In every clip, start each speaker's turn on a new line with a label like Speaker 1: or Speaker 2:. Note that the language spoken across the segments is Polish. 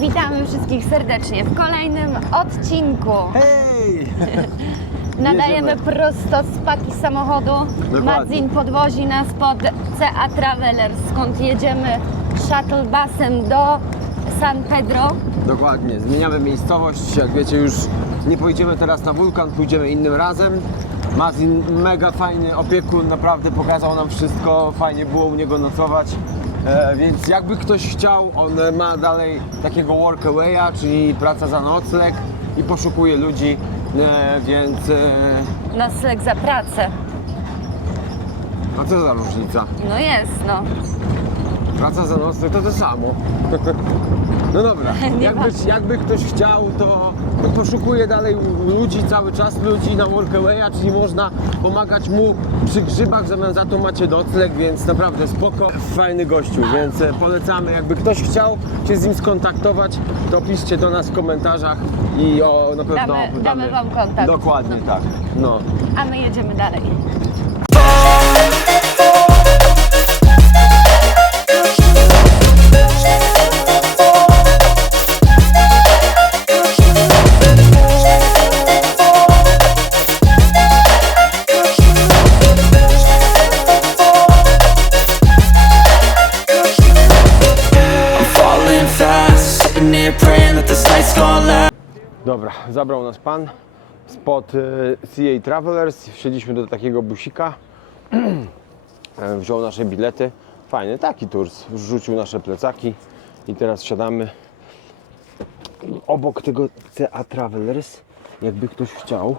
Speaker 1: Witamy wszystkich serdecznie w kolejnym odcinku.
Speaker 2: Hej!
Speaker 1: Nadajemy
Speaker 2: Jedziemy.
Speaker 1: prosto z paki samochodu.
Speaker 2: Dokładnie.
Speaker 1: Madzin podwozi nas pod CA Traveler, skąd jedziemy shuttle busem do San Pedro.
Speaker 2: Dokładnie, zmieniamy miejscowość. Jak wiecie, już nie pojedziemy teraz na wulkan, pójdziemy innym razem. Mazin mega fajny opiekun, naprawdę pokazał nam wszystko, fajnie było u niego nocować. E, więc jakby ktoś chciał, on ma dalej takiego workawaya, czyli praca za nocleg i poszukuje ludzi, e, więc e,
Speaker 1: Nocleg za pracę.
Speaker 2: a co za różnica?
Speaker 1: No jest, no.
Speaker 2: Praca za nocleg to to samo. No dobra, jakby, jakby ktoś chciał, to poszukuje dalej ludzi, cały czas ludzi na Workawaya, czyli można pomagać mu przy grzybach, w zamian za to macie nocleg, więc naprawdę spoko, fajny gościu, więc e, polecamy. Jakby ktoś chciał się z nim skontaktować, to piszcie do nas w komentarzach i o, na pewno
Speaker 1: Damy- damy wam kontakt.
Speaker 2: Dokładnie tak, no.
Speaker 1: A my jedziemy dalej.
Speaker 2: Zabrał nas pan spod e, CA Travelers. Wsiedliśmy do takiego busika. E, Wziął nasze bilety. Fajny taki tours. Wrzucił nasze plecaki i teraz siadamy obok tego CA Travelers. Jakby ktoś chciał,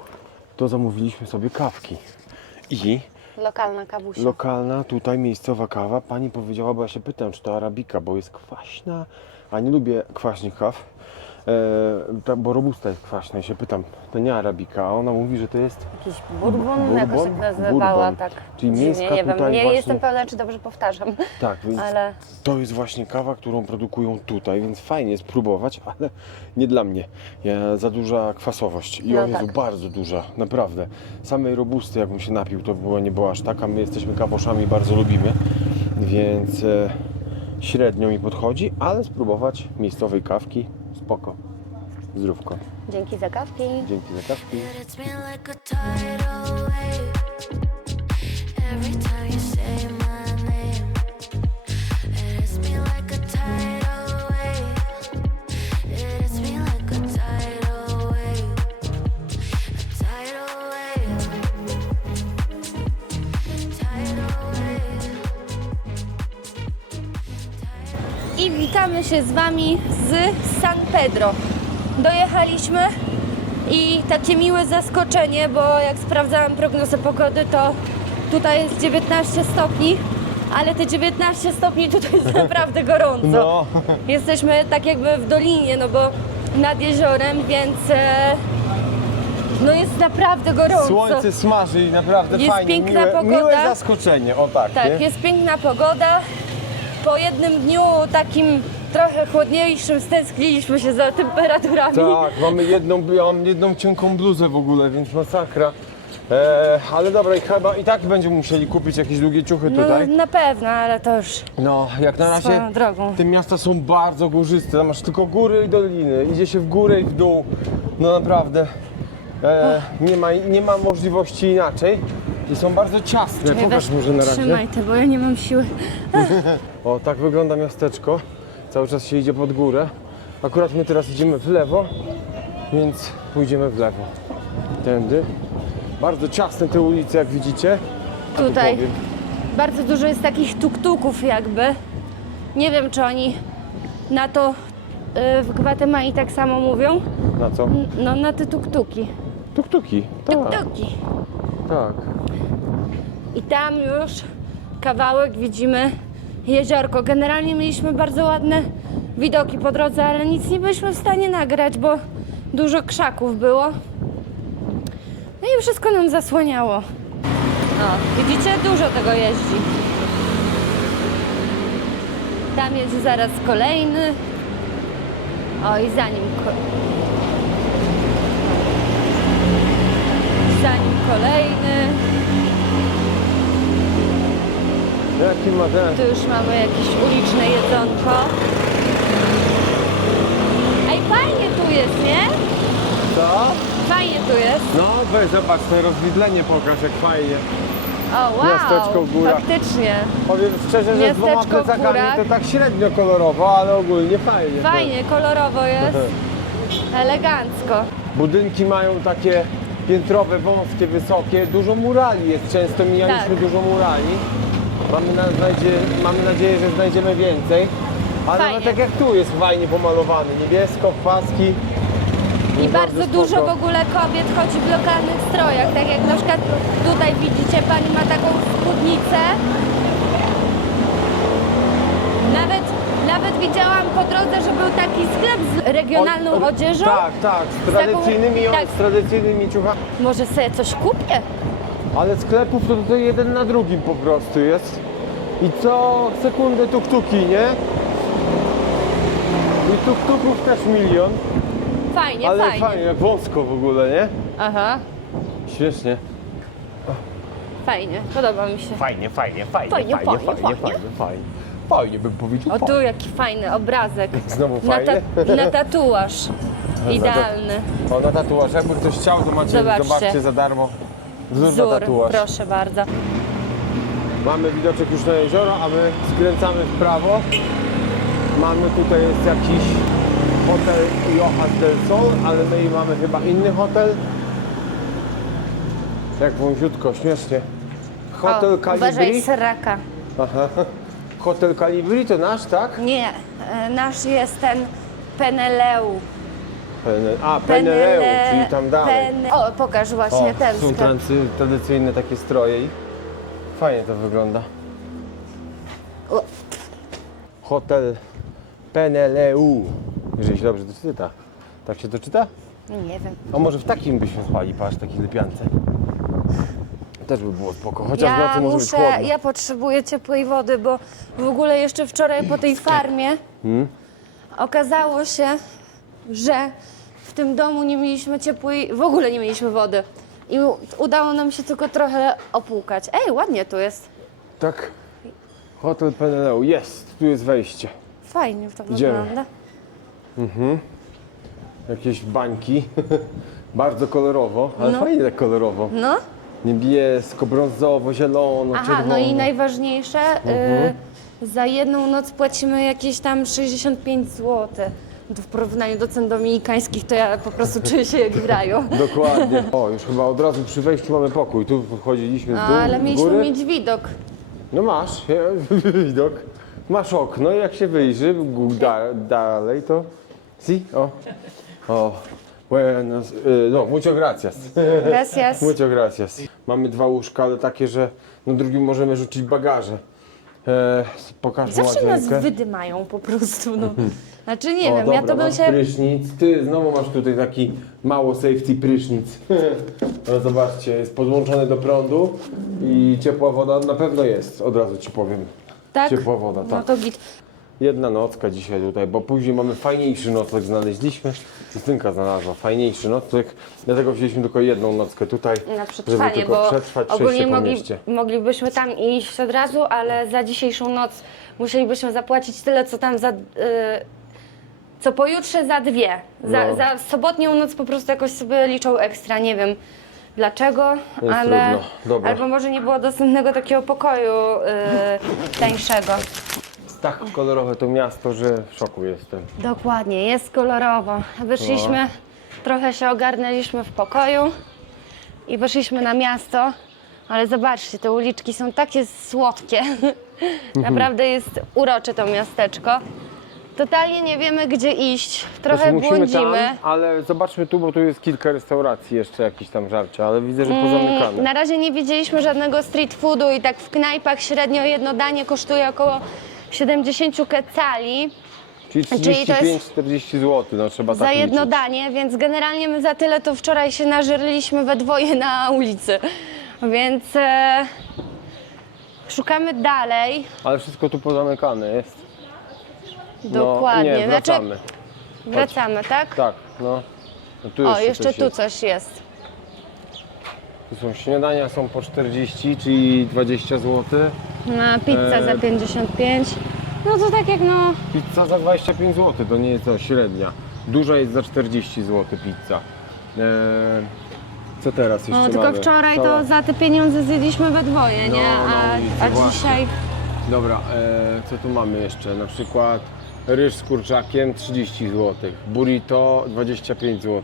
Speaker 2: to zamówiliśmy sobie kawki. I
Speaker 1: Lokalna kawusia.
Speaker 2: lokalna, tutaj miejscowa kawa. Pani powiedziała, bo ja się pytam, czy to arabika, bo jest kwaśna, a nie lubię kwaśnych kaw. E, bo robusta jest kwaśna i się pytam, to nie arabika, a ona mówi, że to jest
Speaker 1: Jakiś bourbon, jakoś
Speaker 2: Bourbon?
Speaker 1: tak nazywała,
Speaker 2: Bourbon.
Speaker 1: tak.
Speaker 2: Czyli miejska
Speaker 1: nie wiem,
Speaker 2: tutaj
Speaker 1: nie
Speaker 2: właśnie-
Speaker 1: jestem pewna, czy dobrze powtarzam,
Speaker 2: tak, więc
Speaker 1: ale
Speaker 2: to jest właśnie kawa, którą produkują tutaj, więc fajnie spróbować, ale nie dla mnie. Ja, za duża kwasowość i
Speaker 1: No
Speaker 2: o Jezu,
Speaker 1: tak.
Speaker 2: bardzo duża, naprawdę. Samej robusty, jakbym się napił, to było, nie była aż taka. My jesteśmy kawoszami, bardzo lubimy, więc e, średnio mi podchodzi, ale spróbować miejscowej kawki, spoko. Zdrówko.
Speaker 1: dzięki za kawki.
Speaker 2: Dzięki za kawki.
Speaker 1: Się z Wami z San Pedro. Dojechaliśmy i takie miłe zaskoczenie, bo jak sprawdzałam prognozę pogody, to tutaj jest 19 stopni, ale te 19 stopni tutaj jest naprawdę gorąco.
Speaker 2: No,
Speaker 1: Jesteśmy tak jakby w dolinie, no bo nad jeziorem, więc e, no jest naprawdę gorąco.
Speaker 2: słońce smaży i naprawdę
Speaker 1: Jest
Speaker 2: fajnie.
Speaker 1: piękna
Speaker 2: miłe,
Speaker 1: pogoda.
Speaker 2: miłe zaskoczenie, o tak.
Speaker 1: Tak,
Speaker 2: nie?
Speaker 1: jest piękna pogoda. Po jednym dniu takim trochę chłodniejszym stęskniliśmy się za temperaturami.
Speaker 2: Tak, mamy jedną, ja mam jedną cienką bluzę w ogóle, więc masakra. E, ale dobra, i chyba i tak będziemy musieli kupić jakieś długie ciuchy
Speaker 1: No
Speaker 2: tutaj.
Speaker 1: na pewno, ale to już
Speaker 2: No, jak na razie
Speaker 1: swoją drogą.
Speaker 2: te miasta są bardzo górzyste, tam masz tylko góry i doliny, idzie się w górę i w dół. No naprawdę, e, nie, ma, nie ma możliwości inaczej. I są bardzo ciasne,
Speaker 1: Czekaj,
Speaker 2: pokaż
Speaker 1: weź,
Speaker 2: może na razie.
Speaker 1: Trzymaj te, bo ja nie mam siły.
Speaker 2: O, tak wygląda miasteczko. Cały czas się idzie pod górę. Akurat my teraz idziemy w lewo, więc pójdziemy w lewo. Tędy. Bardzo ciasne te ulice, jak widzicie. A tu
Speaker 1: Tutaj
Speaker 2: powiem.
Speaker 1: bardzo dużo jest takich tuktuków jakby. Nie wiem, czy oni na to y, w Gwatemali tak samo mówią.
Speaker 2: Na co?
Speaker 1: N- No na te tuktuki.
Speaker 2: Tuktuki. Tak,
Speaker 1: Tuktuki.
Speaker 2: tak.
Speaker 1: I tam już kawałek widzimy jeziorko. Generalnie mieliśmy bardzo ładne widoki po drodze, ale nic nie byliśmy w stanie nagrać, bo dużo krzaków było. No i wszystko nam zasłaniało. No, widzicie? Dużo tego jeździ. Tam jest zaraz kolejny. O i za nim. Za nim kolejny.
Speaker 2: Jaki ma ten?
Speaker 1: Tu już mamy jakieś uliczne jedzonko. Ej, fajnie tu jest, nie? Co? Fajnie tu jest.
Speaker 2: No, weź zobacz, to rozwidlenie pokaż, jak fajnie.
Speaker 1: O, wow,
Speaker 2: Miasteczko góra.
Speaker 1: faktycznie.
Speaker 2: Powiem szczerze, że z dwoma
Speaker 1: Miasteczko
Speaker 2: plecakami to tak średnio kolorowo, ale ogólnie fajnie.
Speaker 1: Fajnie, kolorowo jest, elegancko.
Speaker 2: Budynki mają takie piętrowe, wąskie, wysokie, dużo murali jest, często mijaliśmy
Speaker 1: Tak.
Speaker 2: dużo murali. Mamy, na, znajdzie, mamy nadzieję, że znajdziemy więcej. Ale
Speaker 1: Fajnie.
Speaker 2: no, tak jak tu jest fajnie pomalowany, niebiesko, paski.
Speaker 1: I bardzo
Speaker 2: spoko.
Speaker 1: dużo w ogóle kobiet chodzi w lokalnych strojach, tak jak na przykład tutaj widzicie, pani ma taką spódnicę. Nawet, nawet widziałam po drodze, że był taki sklep z regionalną odzieżą.
Speaker 2: Tak, tak, z
Speaker 1: taką-
Speaker 2: tradycyjnymi,
Speaker 1: tak.
Speaker 2: z tradycyjnymi ciuchami.
Speaker 1: Może sobie coś kupię?
Speaker 2: Ale sklepów to tutaj jeden na drugim po prostu jest. I co sekundę tuktuki, nie? I tuktuków też milion.
Speaker 1: Fajnie,
Speaker 2: ale
Speaker 1: fajnie.
Speaker 2: fajnie, jak wąsko w ogóle, nie?
Speaker 1: Aha,
Speaker 2: Śmiesznie.
Speaker 1: fajnie, podoba mi się.
Speaker 2: Fajnie, fajnie, fajnie,
Speaker 1: Fajnie,
Speaker 2: fajnie,
Speaker 1: fajnie,
Speaker 2: fajnie,
Speaker 1: fajnie.
Speaker 2: fajnie, fajnie. Fajnie bym powiedział,
Speaker 1: O tu
Speaker 2: fajnie.
Speaker 1: jaki fajny obrazek.
Speaker 2: Znowu
Speaker 1: Na,
Speaker 2: fajnie?
Speaker 1: ta- na tatuaż. Idealny.
Speaker 2: O, na tatuaż, jakby ktoś chciał, to macie,
Speaker 1: Zobaczcie.
Speaker 2: zobaczcie za darmo. Wzór na
Speaker 1: Wzór,
Speaker 2: tatuaż.
Speaker 1: proszę bardzo.
Speaker 2: Mamy widoczek już na jezioro, a my skręcamy w prawo. Mamy tutaj jest jakiś hotel Jochas del Sol, ale my mamy chyba inny hotel. Jak wąziutko, śmiesznie. Hotel
Speaker 1: o,
Speaker 2: Calibri.
Speaker 1: Uważaj, sraka.
Speaker 2: Aha. Hotel Calibri to nasz, tak?
Speaker 1: Nie, e, nasz jest ten Peneleu.
Speaker 2: Pene, a,
Speaker 1: Penele-
Speaker 2: czyli tam dalej.
Speaker 1: O, pokaż właśnie ten
Speaker 2: są
Speaker 1: sklep.
Speaker 2: tacy tradycyjne takie stroje i fajnie to wygląda.
Speaker 1: O.
Speaker 2: Hotel Peneleu. Jeżeli się dobrze to czyta. Tak się to czyta?
Speaker 1: Nie wiem.
Speaker 2: A może w takim byśmy spali, patrz, takiej lepiance. Też by było spoko, chociaż
Speaker 1: Ja
Speaker 2: nocy może być
Speaker 1: muszę,
Speaker 2: chłodno.
Speaker 1: ja potrzebuję ciepłej wody, bo w ogóle jeszcze wczoraj po tej farmie
Speaker 2: Hmm?
Speaker 1: okazało się, że w tym domu nie mieliśmy ciepłej, w ogóle nie mieliśmy wody. I u- udało nam się tylko trochę opłukać. Ej, ładnie tu jest.
Speaker 2: Tak. Hotel Peneleu, jest, tu jest wejście.
Speaker 1: Fajnie to
Speaker 2: Idziemy.
Speaker 1: wygląda.
Speaker 2: Jakieś bańki. Bardzo kolorowo, ale
Speaker 1: No.
Speaker 2: fajnie tak kolorowo.
Speaker 1: No.
Speaker 2: Niebiesko, brązowo, zielono,
Speaker 1: Aha,
Speaker 2: czerwono.
Speaker 1: no i najważniejsze, y, za jedną noc płacimy jakieś tam 65 zł. W porównaniu do cen dominikańskich to ja po prostu czuję się jak w raju.
Speaker 2: Dokładnie. O, już chyba od razu przy wejściu mamy pokój. Tu wchodziliśmy
Speaker 1: No,
Speaker 2: dół,
Speaker 1: ale mieliśmy mieć widok.
Speaker 2: No masz, widok. Masz okno i jak się wyjrzy da, dalej, to... Si? O. O. Buenos, y, no, mucho gracias.
Speaker 1: Gracias.
Speaker 2: Mucho gracias. Mamy dwa łóżka, ale takie, że na drugim możemy rzucić bagaże. E, pokażmy
Speaker 1: Zawsze nas
Speaker 2: łazienkę.
Speaker 1: wydymają po prostu, no. Znaczy nie
Speaker 2: o,
Speaker 1: wiem,
Speaker 2: dobra,
Speaker 1: ja to bym
Speaker 2: masz
Speaker 1: się...
Speaker 2: prysznic. Ty znowu masz tutaj taki mało safety prysznic. no zobaczcie, jest podłączony do prądu i ciepła woda na pewno jest, od razu ci powiem.
Speaker 1: Tak?
Speaker 2: Ciepła woda,
Speaker 1: No
Speaker 2: tak.
Speaker 1: to git.
Speaker 2: Jedna nocka dzisiaj tutaj, bo później mamy fajniejszy nocleg znaleźliśmy. Justynka znalazła fajniejszy nocleg, dlatego wzięliśmy tylko jedną nockę tutaj,
Speaker 1: Na
Speaker 2: żeby
Speaker 1: przetrwanie,
Speaker 2: tylko
Speaker 1: bo
Speaker 2: przetrwać,
Speaker 1: ogólnie
Speaker 2: po
Speaker 1: mogli,
Speaker 2: mieście.
Speaker 1: moglibyśmy tam iść od razu, ale za dzisiejszą noc musielibyśmy zapłacić tyle, co tam za... y, co pojutrze za dwie. Za,
Speaker 2: No.
Speaker 1: za sobotnią noc po prostu jakoś sobie liczą ekstra, nie wiem dlaczego,
Speaker 2: Jest
Speaker 1: ale...
Speaker 2: trudno. Dobra.
Speaker 1: Albo może nie było dostępnego takiego pokoju y, tańszego.
Speaker 2: Tak kolorowe to miasto, że w szoku jestem.
Speaker 1: Dokładnie, jest kolorowo. Wyszliśmy,
Speaker 2: No.
Speaker 1: trochę się ogarnęliśmy w pokoju i wyszliśmy na miasto, ale zobaczcie, te uliczki są takie słodkie.
Speaker 2: Mhm.
Speaker 1: Naprawdę jest urocze to miasteczko. Totalnie nie wiemy, gdzie iść. Trochę
Speaker 2: Znaczy,
Speaker 1: błądzimy.
Speaker 2: Tam, ale zobaczmy tu, bo tu jest kilka restauracji jeszcze jakieś tam żarcia, ale widzę, że
Speaker 1: Mm,
Speaker 2: pozamykane.
Speaker 1: Na razie nie widzieliśmy żadnego street foodu i tak w knajpach średnio jedno danie kosztuje około 70 kecali.
Speaker 2: Czyli
Speaker 1: czyli to jest
Speaker 2: 35-40 zł, no trzeba
Speaker 1: za
Speaker 2: tak
Speaker 1: jedno
Speaker 2: liczyć.
Speaker 1: danie, więc generalnie my za tyle to wczoraj się nażerliśmy we dwoje na ulicy. Więc e, szukamy dalej.
Speaker 2: Ale wszystko tu pozamykane jest.
Speaker 1: Dokładnie.
Speaker 2: No, nie,
Speaker 1: Znaczy,
Speaker 2: wracamy.
Speaker 1: wracamy, tak?
Speaker 2: Tak, no. no tu
Speaker 1: O,
Speaker 2: jeszcze, coś
Speaker 1: tu
Speaker 2: jest.
Speaker 1: coś jest.
Speaker 2: Tu są śniadania, są po 40, czyli 20 zł.
Speaker 1: Na pizza
Speaker 2: E,
Speaker 1: za 55. No to tak jak no.
Speaker 2: Pizza za 25 zł, to nie jest to średnia. Duża jest za 40 zł pizza. E, Co teraz jeszcze
Speaker 1: No, tylko
Speaker 2: mamy?
Speaker 1: wczoraj to za te pieniądze zjedliśmy we dwoje,
Speaker 2: No,
Speaker 1: nie?
Speaker 2: na
Speaker 1: A,
Speaker 2: ulicy,
Speaker 1: a
Speaker 2: właśnie.
Speaker 1: dzisiaj
Speaker 2: Dobra, e, co tu mamy jeszcze? Na przykład ryż z kurczakiem 30 zł, burrito 25 zł.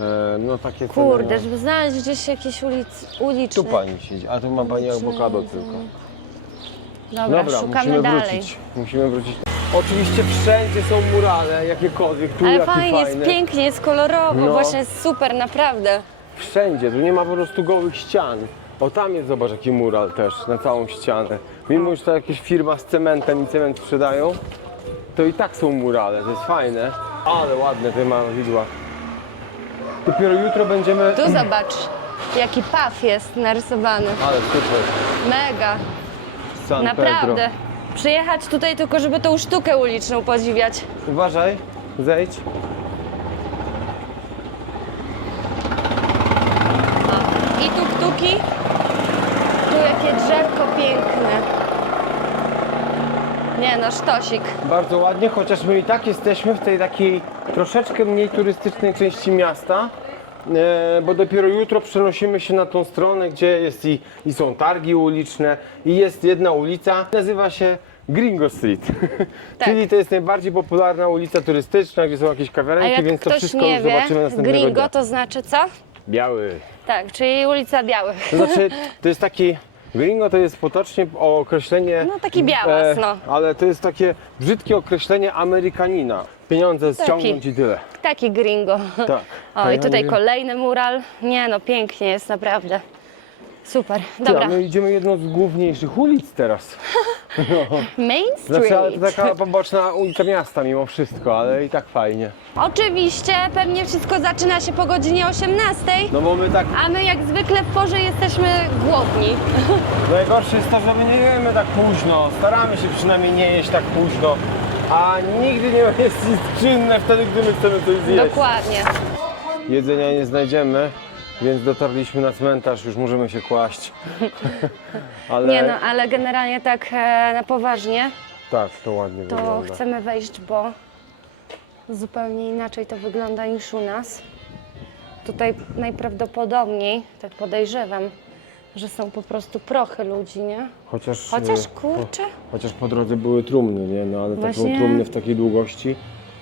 Speaker 2: E, no takie ceny,
Speaker 1: Kurde,
Speaker 2: no.
Speaker 1: żeby znaleźć gdzieś jakiś ulic, uliczny.
Speaker 2: Tu pani siedzi, a tu ma pani awokado
Speaker 1: jedzenie.
Speaker 2: tylko.
Speaker 1: Dobra,
Speaker 2: Dobra,
Speaker 1: szukamy
Speaker 2: musimy
Speaker 1: dalej.
Speaker 2: wrócić. Musimy wrócić. Oczywiście wszędzie są murale, jakiekolwiek, tu
Speaker 1: Ale
Speaker 2: jakie
Speaker 1: fajnie, jest
Speaker 2: fajne.
Speaker 1: pięknie, jest kolorowo,
Speaker 2: No.
Speaker 1: właśnie jest super, naprawdę.
Speaker 2: Wszędzie, tu nie ma po prostu gołych ścian. O tam jest, zobacz, jaki mural też, na całą ścianę. Mimo, że to jakaś firma z cementem i cement sprzedają, to i tak są murale, to jest fajne. Ale ładne te malowidła. Dopiero jutro będziemy...
Speaker 1: Tu zobacz, jaki paw jest narysowany.
Speaker 2: Ale super,
Speaker 1: Mega,
Speaker 2: San
Speaker 1: naprawdę.
Speaker 2: Pedro.
Speaker 1: Przyjechać tutaj tylko, żeby tą sztukę uliczną podziwiać.
Speaker 2: Uważaj, zejdź.
Speaker 1: I tuk-tuki. Tu jakie drzewko piękne. Nie no, sztosik.
Speaker 2: Bardzo ładnie, chociaż my i tak jesteśmy w tej takiej troszeczkę mniej turystycznej części miasta, e, bo dopiero jutro przenosimy się na tą stronę, gdzie jest i, i są targi uliczne i jest jedna ulica, nazywa się Gringo Street.
Speaker 1: Tak.
Speaker 2: Czyli to jest najbardziej popularna ulica turystyczna, gdzie są jakieś
Speaker 1: A
Speaker 2: kawiarenki,
Speaker 1: jak
Speaker 2: więc to
Speaker 1: ktoś
Speaker 2: wszystko
Speaker 1: nie
Speaker 2: już
Speaker 1: wie,
Speaker 2: zobaczymy następnego
Speaker 1: gringo
Speaker 2: dnia.
Speaker 1: to znaczy co?
Speaker 2: Biały.
Speaker 1: Tak, czyli ulica Białych.
Speaker 2: To znaczy, to jest taki. Gringo to jest potocznie określenie.
Speaker 1: No, taki białas, no.
Speaker 2: Ale to jest takie brzydkie określenie Amerykanina. Pieniądze ściągnąć i tyle.
Speaker 1: Taki gringo.
Speaker 2: Tak.
Speaker 1: O,
Speaker 2: A
Speaker 1: i tutaj kolejny mural. Nie no, pięknie jest, naprawdę. Super. Dobra,
Speaker 2: a my idziemy jedną z główniejszych ulic teraz.
Speaker 1: Main Street.
Speaker 2: Znaczy, ale to taka poboczna ulica miasta mimo wszystko, ale i tak fajnie.
Speaker 1: Oczywiście, pewnie wszystko zaczyna się po godzinie 18,
Speaker 2: No bo my tak.
Speaker 1: a my jak zwykle w porze jesteśmy głodni.
Speaker 2: Najgorsze jest to, że my nie jemy tak późno. Staramy się przynajmniej nie jeść tak późno. A nigdy nie jest nic czynne wtedy, gdy my chcemy coś zjeść.
Speaker 1: Dokładnie.
Speaker 2: Jedzenia nie znajdziemy, więc dotarliśmy na cmentarz, już możemy się kłaść. Ale
Speaker 1: Nie no, ale generalnie tak e, na poważnie,
Speaker 2: tak, to ładnie
Speaker 1: to
Speaker 2: wygląda.
Speaker 1: chcemy wejść, bo zupełnie inaczej to wygląda niż u nas. Tutaj najprawdopodobniej, tak podejrzewam, że są po prostu prochy ludzi, nie?
Speaker 2: Chociaż,
Speaker 1: Chociaż
Speaker 2: e,
Speaker 1: kurczę,
Speaker 2: Po, chociaż po drodze były trumny, nie? No ale taką
Speaker 1: Właśnie.
Speaker 2: trumny w takiej długości.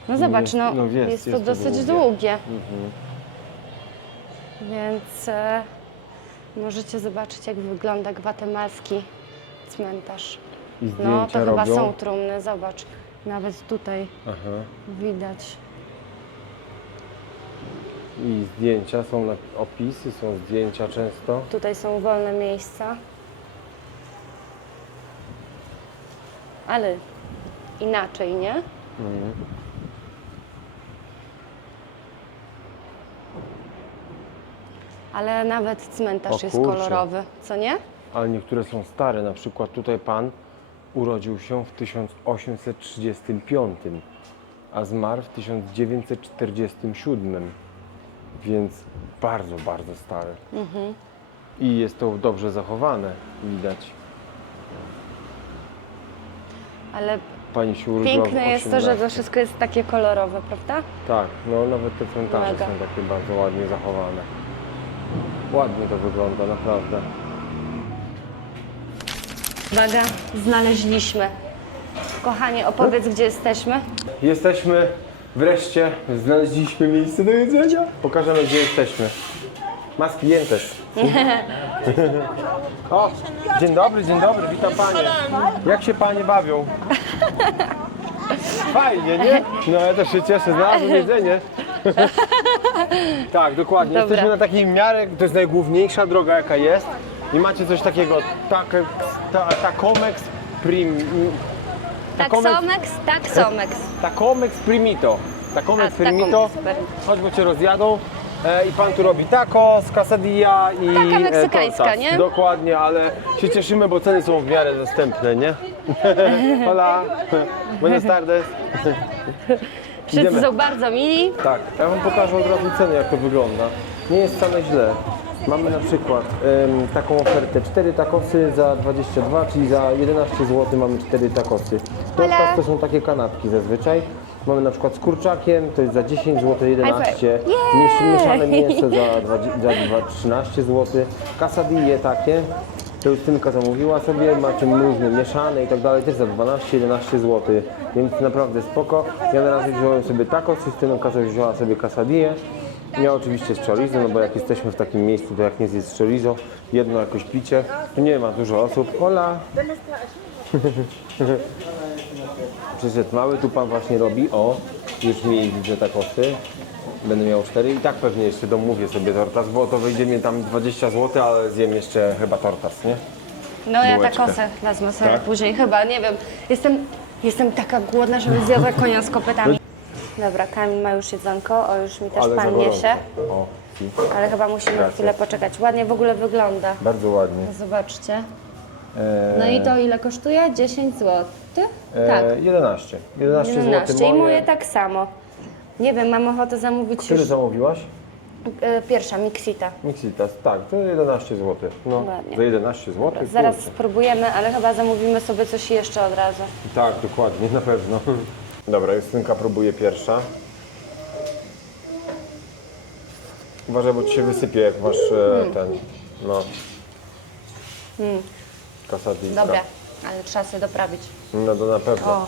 Speaker 1: no zobacz,
Speaker 2: jest-
Speaker 1: no,
Speaker 2: no jest,
Speaker 1: jest, to
Speaker 2: jest to
Speaker 1: dosyć
Speaker 2: długie.
Speaker 1: długie.
Speaker 2: Mhm.
Speaker 1: Więc e, możecie zobaczyć, jak wygląda gwatemalski cmentarz.
Speaker 2: I
Speaker 1: No,
Speaker 2: zdjęcia
Speaker 1: to chyba
Speaker 2: robią.
Speaker 1: są trumny, zobacz. Nawet tutaj
Speaker 2: Aha.
Speaker 1: widać.
Speaker 2: I zdjęcia, są na- opisy, są zdjęcia często.
Speaker 1: Tutaj są wolne miejsca. Ale inaczej, nie?
Speaker 2: Mhm.
Speaker 1: Ale nawet cmentarz
Speaker 2: O
Speaker 1: jest
Speaker 2: kurczę.
Speaker 1: kolorowy, co nie?
Speaker 2: Ale niektóre są stare, na przykład tutaj pan urodził się w 1835, a zmarł w 1947, więc bardzo, bardzo stary.
Speaker 1: Mhm.
Speaker 2: I jest to dobrze zachowane, widać.
Speaker 1: Ale
Speaker 2: Pani się urodziła w
Speaker 1: piękne jest to, że to
Speaker 2: 18.
Speaker 1: wszystko jest takie kolorowe, prawda?
Speaker 2: Tak, no nawet te cmentarze
Speaker 1: Mega.
Speaker 2: są takie bardzo ładnie zachowane. Ładnie to wygląda, naprawdę.
Speaker 1: Uwaga, znaleźliśmy. Kochanie, opowiedz, gdzie jesteśmy.
Speaker 2: Jesteśmy wreszcie, znaleźliśmy miejsce do jedzenia. Pokażemy, gdzie jesteśmy. Maski jętes. o, dzień dobry, dzień dobry, witam panie. Jak się panie bawią? Fajnie, nie? No ja też się cieszę, znalazłem jedzenie. tak, dokładnie.
Speaker 1: Dobra.
Speaker 2: Jesteśmy na takiej miarę, to jest najgłówniejsza droga jaka jest. I macie coś takiego, takex, ta, takomex prim,
Speaker 1: Taksomex, taksomex.
Speaker 2: Takomex primito. Takomex
Speaker 1: A,
Speaker 2: primito.
Speaker 1: takomex.
Speaker 2: Chodź, bo cię rozjadą. E, I pan tu robi tacos, quesadilla i
Speaker 1: Taka meksykańska,
Speaker 2: tortas.
Speaker 1: nie?
Speaker 2: Dokładnie, ale się cieszymy, bo ceny są w miarę dostępne, nie? Hola, buenas tardes.
Speaker 1: Wszyscy
Speaker 2: Idziemy.
Speaker 1: są bardzo mili.
Speaker 2: Tak, ja wam pokażę od razu ceny, jak to wygląda. Nie jest wcale źle. Mamy na przykład em, taką ofertę 4 takosy za 22, czyli za 11 zł mamy 4 takosy. Tortas to są takie kanapki zazwyczaj. Mamy na przykład z kurczakiem, to jest za 10 zł 11.
Speaker 1: Jej!
Speaker 2: Miesz- Mieszane mięso za, 20 za dwa- 13 zł. Kasadille takie. To Justynka zamówiła sobie, macie różne mieszane i tak dalej, też za 12-11 zł. Więc naprawdę spoko. Ja na razie wziąłem sobie taco, Justynka sobie wzięła sobie kasadille. Ja oczywiście z chorizo, no bo jak jesteśmy w takim miejscu, to jak nie zjeść chorizo, jedno jakoś picie. Tu nie ma dużo osób. Hola! Przyszedł mały, tu pan właśnie robi, o, już mi widzę takosy. Będę miał cztery i tak pewnie jeszcze domówię sobie tortas, bo to wyjdzie mi tam 20 zł, ale zjem jeszcze chyba tortas, nie?
Speaker 1: No ja
Speaker 2: Bułeczkę.
Speaker 1: takosę wezmę sobie
Speaker 2: Tak?
Speaker 1: później chyba, nie wiem. Jestem, jestem taka głodna, żeby zjadła konia z kopytami. Dobra, Kamil ma już jedzonko, o już mi też
Speaker 2: ale za
Speaker 1: pan
Speaker 2: gorąco.
Speaker 1: niesie.
Speaker 2: O.
Speaker 1: Ale chyba musimy
Speaker 2: Gracias.
Speaker 1: chwilę poczekać. Ładnie w ogóle wygląda.
Speaker 2: bardzo ładnie.
Speaker 1: Zobaczcie.
Speaker 2: Eee,
Speaker 1: No i to ile kosztuje? 10 zł? Tak.
Speaker 2: eee, 11. 11,
Speaker 1: 11.
Speaker 2: zł
Speaker 1: I moje tak samo. Nie wiem, mam ochotę zamówić
Speaker 2: Który
Speaker 1: już
Speaker 2: zamówiłaś?
Speaker 1: e, pierwsza, Mixita.
Speaker 2: Mixitas, tak, to 11 zł. No,
Speaker 1: Ładnie.
Speaker 2: za 11 zł.
Speaker 1: Zaraz spróbujemy, ale chyba zamówimy sobie coś jeszcze od razu.
Speaker 2: Tak, dokładnie, na pewno. Dobra, Justynka próbuje pierwsza. Uważaj, bo ci się wysypie, jak masz e, ten, no. Mm. Kasadinka.
Speaker 1: Dobra, ale trzeba sobie doprawić.
Speaker 2: No to na pewno.
Speaker 1: O,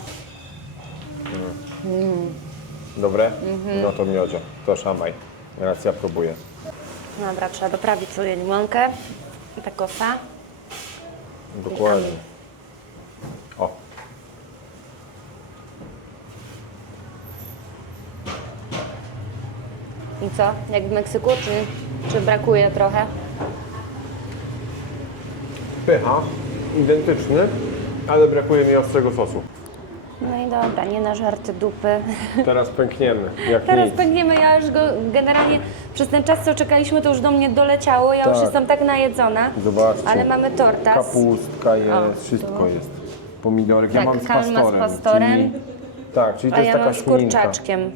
Speaker 2: Dobre? No to miodzio, to szamaj. Raz ja próbuję.
Speaker 1: dobra, trzeba doprawić sobie limonkę. Takosa.
Speaker 2: Dokładnie. O,
Speaker 1: I co? Jak w Meksyku, czy, czy brakuje trochę?
Speaker 2: pycha, identyczny, ale brakuje mi ostrego sosu.
Speaker 1: No i dobra, nie na żarty dupy.
Speaker 2: Teraz pękniemy, jak
Speaker 1: Teraz
Speaker 2: nic.
Speaker 1: pękniemy, ja już go generalnie przez ten czas, co czekaliśmy, to już do mnie doleciało. Ja już
Speaker 2: Tak.
Speaker 1: jestem tak najedzona.
Speaker 2: Zobaczcie.
Speaker 1: Ale mamy tortas.
Speaker 2: Kapustka jest, wszystko jest. Pomidorek, ja
Speaker 1: Tak,
Speaker 2: mam z
Speaker 1: Kamil ma z
Speaker 2: pastorem.
Speaker 1: pastorem.
Speaker 2: Czyli, tak, czyli to
Speaker 1: A
Speaker 2: jest
Speaker 1: ja
Speaker 2: taka
Speaker 1: mam z
Speaker 2: śmininka.
Speaker 1: kurczaczkiem.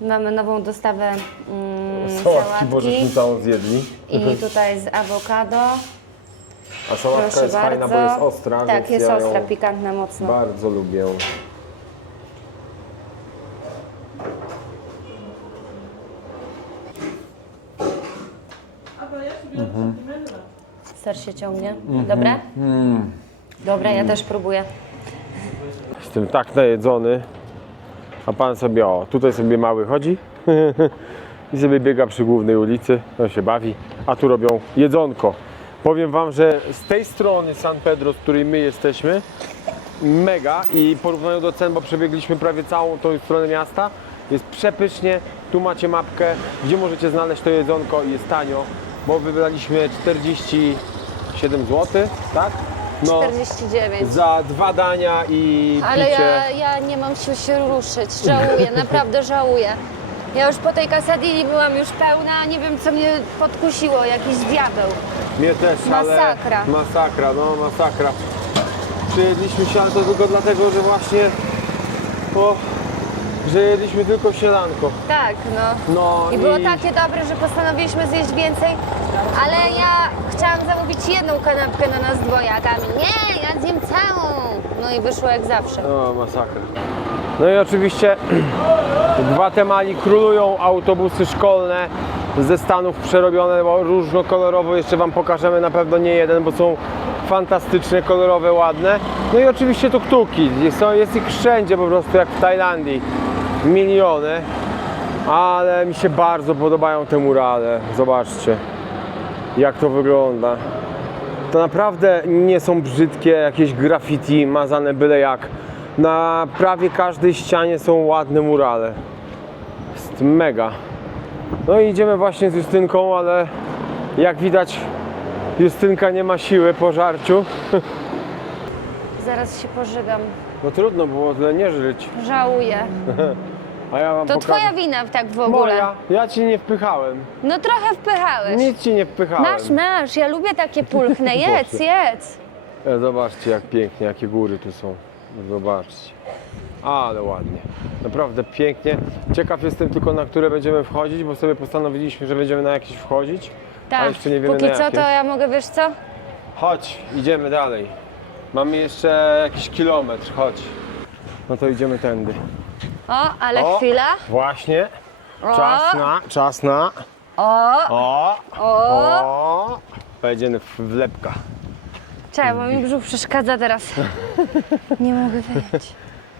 Speaker 1: Mamy nową dostawę mm,
Speaker 2: Sałatki, bo żeśmy całą zjedli.
Speaker 1: i tutaj z awokado.
Speaker 2: A sałatka
Speaker 1: Proszę
Speaker 2: jest
Speaker 1: bardzo.
Speaker 2: fajna, bo jest ostra,
Speaker 1: Tak,
Speaker 2: więc
Speaker 1: jest
Speaker 2: ja
Speaker 1: ostra,
Speaker 2: ją
Speaker 1: pikantna mocno.
Speaker 2: bardzo lubię.
Speaker 1: Ser się ciągnie.
Speaker 2: Mhm.
Speaker 1: Dobre?
Speaker 2: Mm.
Speaker 1: Dobre, ja też próbuję.
Speaker 2: Jestem tak najedzony, a pan sobie, o, tutaj sobie mały chodzi i sobie biega przy głównej ulicy, on się bawi, a tu robią jedzonko. Powiem wam, że z tej strony San Pedro, z której my jesteśmy, mega i porównaniu do cen, bo przebiegliśmy prawie całą tą stronę miasta, jest przepysznie, tu macie mapkę, gdzie możecie znaleźć to jedzonko i jest tanio, bo wybraliśmy 47 zł, tak? No,
Speaker 1: 49.
Speaker 2: za dwa dania i
Speaker 1: Ale
Speaker 2: picie.
Speaker 1: ja, ja nie mam sił się ruszyć. Żałuję, naprawdę żałuję. Ja już po tej kasadili byłam już pełna, nie wiem co mnie podkusiło, jakiś diabeł.
Speaker 2: Mnie też,
Speaker 1: Masakra.
Speaker 2: ale... Masakra, no masakra. Przyjedliśmy się, to tylko dlatego, że właśnie... O, że jedliśmy tylko śniadanko.
Speaker 1: Tak, no.
Speaker 2: No
Speaker 1: I było takie dobre, że postanowiliśmy zjeść więcej, ale ja chciałam zamówić jedną kanapkę na nas dwoje, a Kamil, nie, ja zjem całą. No i wyszło jak zawsze.
Speaker 2: No, masakra. No i oczywiście w Gwatemali królują autobusy szkolne ze Stanów przerobione różnokolorowo. Jeszcze Wam pokażemy na pewno nie jeden, bo są fantastyczne, kolorowe, ładne. No i oczywiście tuk-tuki. Są, jest ich wszędzie po prostu, jak w Tajlandii. Miliony. Ale mi się bardzo podobają te murale. Zobaczcie, jak to wygląda. To naprawdę nie są brzydkie jakieś graffiti mazane byle jak. Na prawie każdej ścianie są ładne murale. Jest mega. No i idziemy właśnie z Justynką, ale jak widać Justynka nie ma siły po żarciu.
Speaker 1: Zaraz się pożygam.
Speaker 2: No trudno było tyle nie żyć.
Speaker 1: Żałuję.
Speaker 2: A ja wam
Speaker 1: To
Speaker 2: pokażę.
Speaker 1: twoja wina tak w ogóle.
Speaker 2: Moja. Ja ci nie wpychałem.
Speaker 1: No trochę wpychałeś.
Speaker 2: Nic ci nie wpychałem.
Speaker 1: Masz, masz, ja lubię takie pulchne. Jedz,
Speaker 2: Boże.
Speaker 1: jedz.
Speaker 2: E, Zobaczcie jak pięknie, jakie góry tu są. Zobaczcie. Ale ładnie. Naprawdę pięknie. Ciekaw jestem tylko na które będziemy wchodzić, bo sobie postanowiliśmy, że będziemy na jakieś wchodzić. A
Speaker 1: Tak,
Speaker 2: jeszcze nie wiemy
Speaker 1: póki
Speaker 2: na
Speaker 1: co
Speaker 2: jakie.
Speaker 1: to ja mogę, wiesz co?
Speaker 2: Chodź, idziemy dalej. Mamy jeszcze jakiś kilometr, chodź. No to idziemy tędy.
Speaker 1: O, ale
Speaker 2: O.
Speaker 1: chwila.
Speaker 2: Właśnie.
Speaker 1: O,
Speaker 2: Czas na, czas na.
Speaker 1: o,
Speaker 2: O,
Speaker 1: o.
Speaker 2: w wlepka.
Speaker 1: Czekaj, bo mi brzuch przeszkadza teraz. Nie mogę wyjść.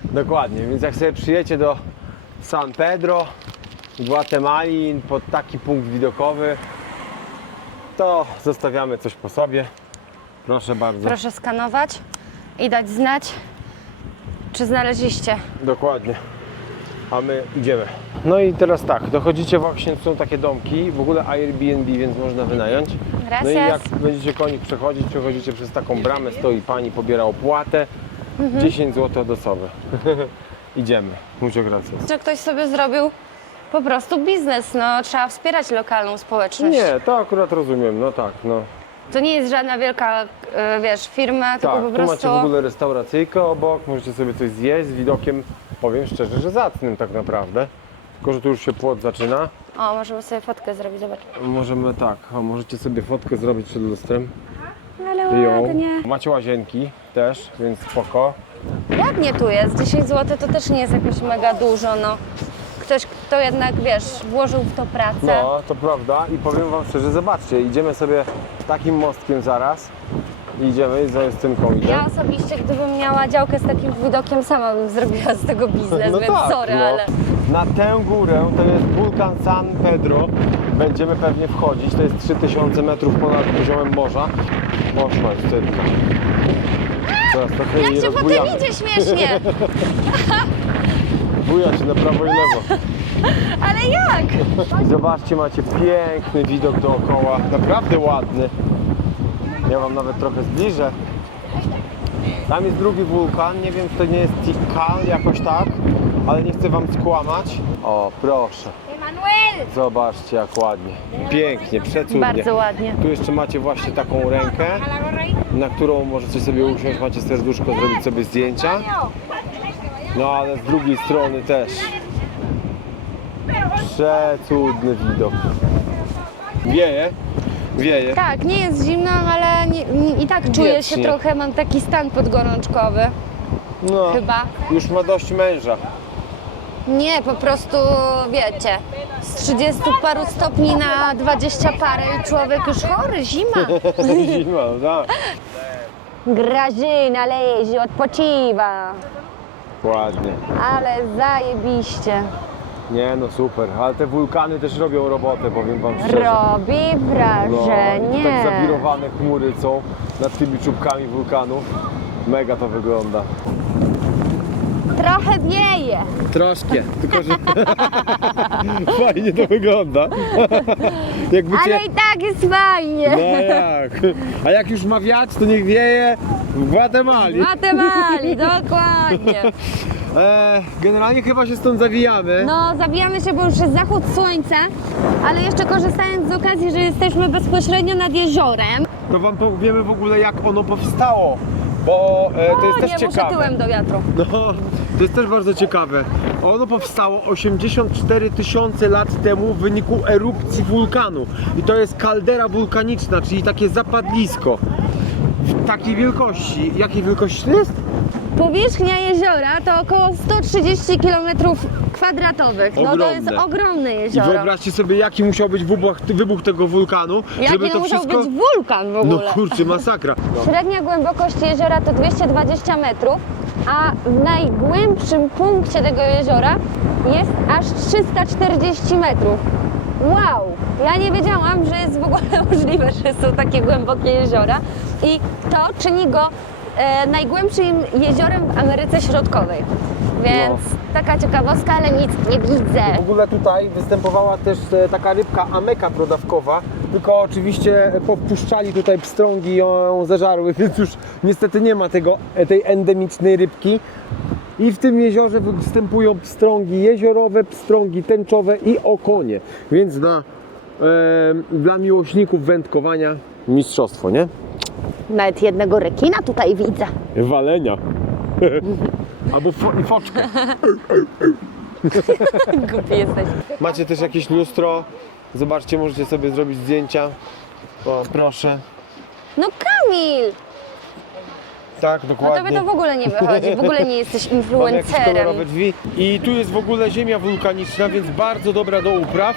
Speaker 2: Dokładnie, więc jak sobie przyjecie do San Pedro, Guatemali, pod taki punkt widokowy, to zostawiamy coś po sobie. Proszę bardzo.
Speaker 1: Proszę skanować i dać znać, czy znaleźliście.
Speaker 2: Dokładnie. A my idziemy. No i teraz tak, dochodzicie właśnie, są takie domki, w ogóle Airbnb, więc można wynająć. No i jak będziecie konik przechodzić, przechodzicie przez taką bramę, stoi pani, pobiera opłatę,
Speaker 1: Mhm.
Speaker 2: 10 zł od osoby. Idziemy. Muchas gracias.
Speaker 1: Że ktoś sobie zrobił po prostu biznes, no trzeba wspierać lokalną społeczność.
Speaker 2: Nie, to akurat rozumiem, no tak, no.
Speaker 1: To nie jest żadna wielka, e, wiesz, firma, tylko
Speaker 2: Tak,
Speaker 1: po
Speaker 2: tu
Speaker 1: prostu...
Speaker 2: macie w ogóle restauracyjkę obok, możecie sobie coś zjeść z widokiem, powiem szczerze, że zacnym tak naprawdę. Tylko, że tu już się płot zaczyna.
Speaker 1: O, możemy sobie fotkę zrobić, zobacz.
Speaker 2: Możemy tak, a możecie sobie fotkę zrobić przed lustrem.
Speaker 1: Ale
Speaker 2: Ją.
Speaker 1: ładnie.
Speaker 2: Macie łazienki też, więc spoko.
Speaker 1: Ładnie tu jest. 10 zł to też nie jest jakoś mega dużo, no. Ktoś, kto jednak, wiesz, włożył w to pracę.
Speaker 2: No, to prawda i powiem wam szczerze, zobaczcie, idziemy sobie takim mostkiem zaraz. Idziemy za Justynką idę.
Speaker 1: Ja osobiście, gdybym miała działkę z takim widokiem, sama bym zrobiła z tego biznes,
Speaker 2: No
Speaker 1: więc
Speaker 2: tak,
Speaker 1: sorry,
Speaker 2: no.
Speaker 1: ale...
Speaker 2: Na tę górę, to jest wulkan San Pedro, będziemy pewnie wchodzić, to jest 3000 metrów ponad poziomem morza. Poszła Justynka. Teraz trochę
Speaker 1: Jak
Speaker 2: jej
Speaker 1: cię potem
Speaker 2: rozbujamy.
Speaker 1: idzie śmiesznie!
Speaker 2: Buja się na prawo i lewo.
Speaker 1: Ale jak?
Speaker 2: I zobaczcie, macie piękny widok dookoła, naprawdę ładny. Ja wam nawet trochę zbliżę. Tam jest drugi wulkan, nie wiem czy to nie jest Tikal jakoś tak, ale nie chcę wam skłamać. O, proszę.
Speaker 1: Emanuel!
Speaker 2: Zobaczcie jak ładnie. Pięknie, przecudnie.
Speaker 1: Bardzo ładnie.
Speaker 2: Tu jeszcze macie właśnie taką rękę, na którą możecie sobie usiąść, macie serduszko, zrobić sobie zdjęcia. No ale z drugiej strony też. Przecudny widok. Wieje, wieje.
Speaker 1: Tak, nie jest zimno, ale nie, nie, i tak czuję się
Speaker 2: Wiecznie.
Speaker 1: trochę, mam taki stan podgorączkowy.
Speaker 2: No,
Speaker 1: Chyba.
Speaker 2: już ma dość męża.
Speaker 1: Nie, po prostu wiecie, z 30 paru stopni na 20 parę i człowiek już chory, zima.
Speaker 2: Zima, tak.
Speaker 1: Grażyna leży, odpoczywa.
Speaker 2: Ładnie.
Speaker 1: Ale zajebiście.
Speaker 2: Nie no super, ale te wulkany też robią robotę, powiem wam szczerze.
Speaker 1: Robi
Speaker 2: No,
Speaker 1: wrażenie.
Speaker 2: tak zawirowane chmury są nad tymi czubkami wulkanów. Mega to wygląda.
Speaker 1: Trochę wieje.
Speaker 2: Troszkę, tylko że fajnie to wygląda. Jakby cię...
Speaker 1: Ale i tak jest fajnie.
Speaker 2: No jak? A jak już ma wiać, to niech wieje w Gwatemali.
Speaker 1: Gwatemali, dokładnie.
Speaker 2: E, generalnie chyba się stąd zawijamy.
Speaker 1: No, zabijamy się, bo już jest zachód słońca, ale jeszcze korzystając z okazji, że jesteśmy bezpośrednio nad jeziorem.
Speaker 2: To wam powiemy w ogóle jak ono powstało. Bo e, to jest
Speaker 1: o,
Speaker 2: też
Speaker 1: nie, muszę
Speaker 2: ciekawe.
Speaker 1: tyłem do wiatru.
Speaker 2: No, to jest też bardzo ciekawe. Ono powstało 84 tysiące lat temu w wyniku erupcji wulkanu. I to jest kaldera wulkaniczna, czyli takie zapadlisko. W takiej wielkości. Jakiej wielkości to jest?
Speaker 1: Powierzchnia jeziora to około 130 km kwadratowych. No to jest
Speaker 2: Ogromne.
Speaker 1: ogromne
Speaker 2: I
Speaker 1: jezioro.
Speaker 2: wyobraźcie sobie, jaki musiał być wybuch, wybuch tego wulkanu,
Speaker 1: Jaki
Speaker 2: żeby
Speaker 1: to
Speaker 2: to
Speaker 1: musiał
Speaker 2: wszystko...
Speaker 1: być wulkan w
Speaker 2: No
Speaker 1: ogóle.
Speaker 2: kurczę, masakra.
Speaker 1: Średnia głębokość jeziora to 220 metrów, a w najgłębszym punkcie tego jeziora jest aż 340 metrów. Wow! Ja nie wiedziałam, że jest w ogóle możliwe, że są takie głębokie jeziora i to czyni go e, najgłębszym jeziorem w Ameryce Środkowej. Więc taka ciekawostka, ale nic nie widzę.
Speaker 2: W ogóle tutaj występowała też e, taka rybka ameka brodawkowa, tylko oczywiście popuszczali tutaj pstrągi i ją zeżarły, więc już niestety nie ma tego, e, tej endemicznej rybki. I w tym jeziorze występują pstrągi jeziorowe, pstrągi tęczowe i okonie. Więc dla, e, dla miłośników wędkowania mistrzostwo, nie?
Speaker 1: Nawet jednego rekina tutaj widzę.
Speaker 2: Walenia. Albo fo- i foczkę.
Speaker 1: Głupi jesteś.
Speaker 2: Macie też jakieś lustro. Zobaczcie, możecie sobie zrobić zdjęcia. O, proszę.
Speaker 1: No Kamil!
Speaker 2: Tak,
Speaker 1: No
Speaker 2: dokładnie.
Speaker 1: tobie to w ogóle nie wychodzi, w ogóle nie jesteś
Speaker 2: jakieś
Speaker 1: influencerem.
Speaker 2: kolorowe drzwi. I tu jest w ogóle ziemia wulkaniczna, więc bardzo dobra do upraw.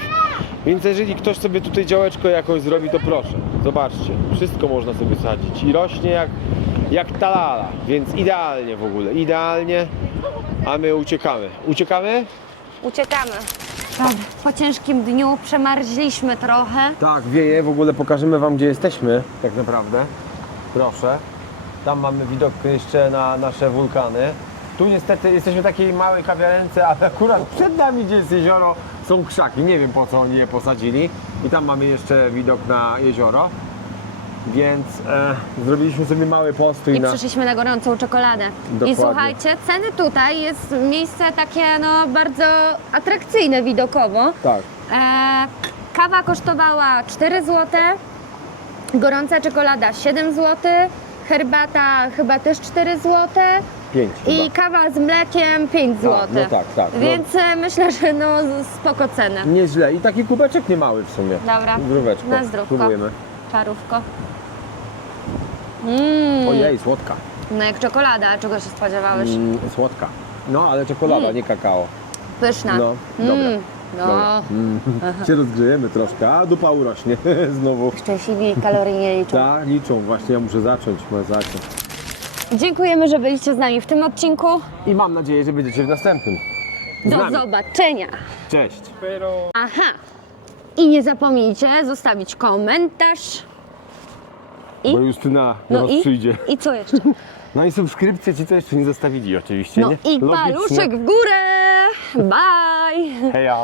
Speaker 2: Więc jeżeli ktoś sobie tutaj działeczkę jakąś zrobi, to proszę. Zobaczcie, wszystko można sobie sadzić. I rośnie jak, jak talala, więc idealnie w ogóle, idealnie. A my uciekamy. Uciekamy?
Speaker 1: Uciekamy. Po ciężkim dniu przemarzliśmy trochę.
Speaker 2: Tak, wieje. W ogóle pokażemy Wam, gdzie jesteśmy tak naprawdę. Proszę. Tam mamy widok jeszcze na nasze wulkany. Tu niestety jesteśmy w takiej małej kawiarence, ale akurat przed nami, gdzie jest jezioro, są krzaki, nie wiem po co oni je posadzili. I tam mamy jeszcze widok na jezioro. Więc e, zrobiliśmy sobie mały postój
Speaker 1: I
Speaker 2: na...
Speaker 1: przyszliśmy na gorącą czekoladę.
Speaker 2: Dokładnie.
Speaker 1: I słuchajcie, ceny tutaj jest miejsce takie no bardzo atrakcyjne widokowo.
Speaker 2: Tak.
Speaker 1: E, kawa kosztowała 4 zł, gorąca czekolada 7 zł, herbata chyba też 4 złote
Speaker 2: 5
Speaker 1: I kawa z mlekiem 5 tak, zł.
Speaker 2: no tak, tak. No.
Speaker 1: Więc e, myślę, że no spoko cena.
Speaker 2: Nieźle. I taki kubeczek nie mały w sumie.
Speaker 1: Dobra.
Speaker 2: Zdróweczko.
Speaker 1: Na zdrówko.
Speaker 2: Próbujemy.
Speaker 1: Czarówko. Mm. Mmm.
Speaker 2: Ojej, słodka.
Speaker 1: No jak czekolada, czego się spodziewałeś?
Speaker 2: Mm, słodka. No, ale czekolada, mm. nie kakao.
Speaker 1: Pyszna.
Speaker 2: No, dobra.
Speaker 1: Mm. No,
Speaker 2: no. Mm. Rozgrzejemy troszkę, a dupa urośnie znowu.
Speaker 1: szczęśliwi kalorii nie liczą.
Speaker 2: Tak, liczą. Właśnie ja muszę zacząć, muszę zacząć.
Speaker 1: Dziękujemy, że byliście z nami w tym odcinku.
Speaker 2: I mam nadzieję, że będziecie w następnym. Z
Speaker 1: Do
Speaker 2: nami.
Speaker 1: zobaczenia.
Speaker 2: Cześć.
Speaker 1: Aha. I nie zapomnijcie zostawić komentarz. I?
Speaker 2: Bo Justyna
Speaker 1: No
Speaker 2: no
Speaker 1: i?
Speaker 2: przyjdzie.
Speaker 1: I co jeszcze?
Speaker 2: No i subskrypcję ci to jeszcze nie zostawili oczywiście,
Speaker 1: No
Speaker 2: nie?
Speaker 1: i paluszek w górę. Bye.
Speaker 2: Heja.